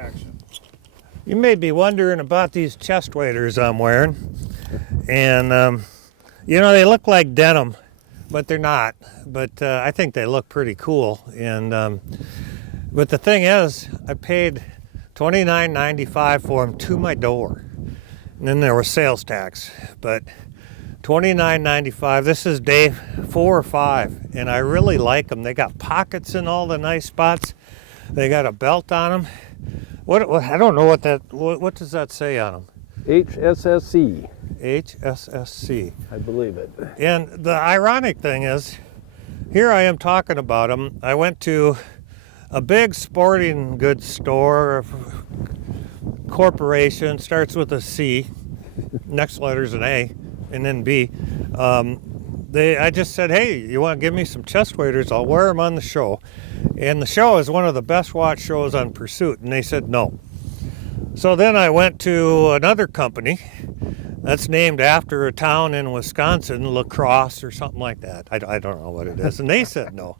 protection. You may be wondering about these chest waders I'm wearing. And, you know, they look like denim, but they're not. But I think they look pretty cool. And but the thing is, I paid $29.95 for them to my door. And then there was sales tax. But $29.95. This is day 4 or 5, and I really like them. They got pockets in all the nice spots. They got a belt on them. What I don't know what does that say on them? HSSC. HSSC. I believe it. And the ironic thing is, here I am talking about them. I went to a big sporting goods store, corporation, starts with a C, next letter's an A, and then B. I just said, hey, you want to give me some chest waders? I'll wear them on the show. And the show is one of the best watched shows on Pursuit, and they said no. So then I went to another company that's named after a town in Wisconsin, La Crosse or something like that. I don't know what it is, and they said no.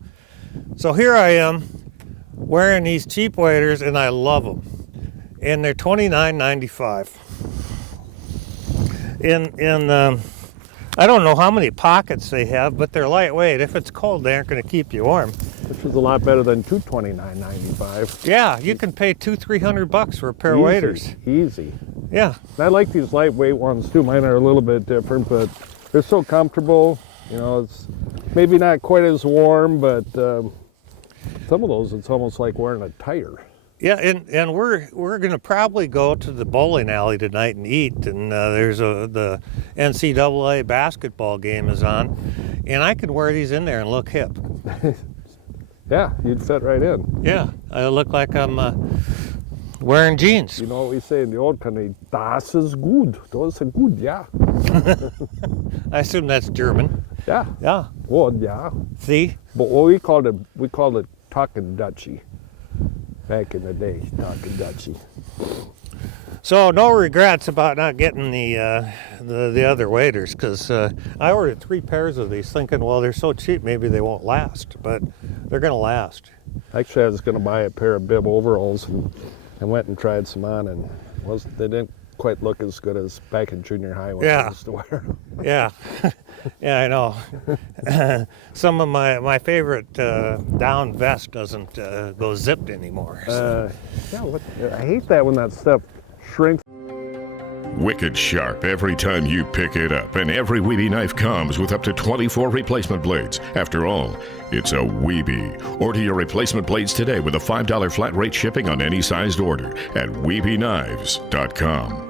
So here I am wearing these cheap waders, and I love them. And they're $29.95. And I don't know how many pockets they have, but they're lightweight. If it's cold, they aren't going to keep you warm. Which is a lot better than $229.95. Yeah, you can pay $200-300 for a pair of waders. Easy. Yeah. And I like these lightweight ones too. Mine are a little bit different, but they're so comfortable. You know, it's maybe not quite as warm, but some of those, it's almost like wearing a tire. Yeah, and we're gonna probably go to the bowling alley tonight and eat. And there's the NCAA basketball game is on, and I could wear these in there and look hip. Yeah, you'd fit right in. Yeah, I look like I'm wearing jeans. You know what we say in the old country? Das ist gut. Das ist gut, yeah. I assume that's German. Yeah. Yeah. Well, yeah. See? But what we called it talking Dutchy. Back in the day, talking Dutchy. So no regrets about not getting the other waders, because I ordered 3 pairs of these thinking, well, they're so cheap, maybe they won't last, but they're going to last. Actually, I was going to buy a pair of bib overalls and went and tried some on, and they didn't quite look as good as back in junior high when I used to wear them. Yeah. Yeah, I know. Some of my favorite down vest doesn't go zipped anymore. So. I hate that when that stuff shrinks. Wicked sharp every time you pick it up, and every Wiebe knife comes with up to 24 replacement blades. After all, it's a Wiebe. Order your replacement blades today with a $5 flat rate shipping on any sized order at WiebeKnives.com.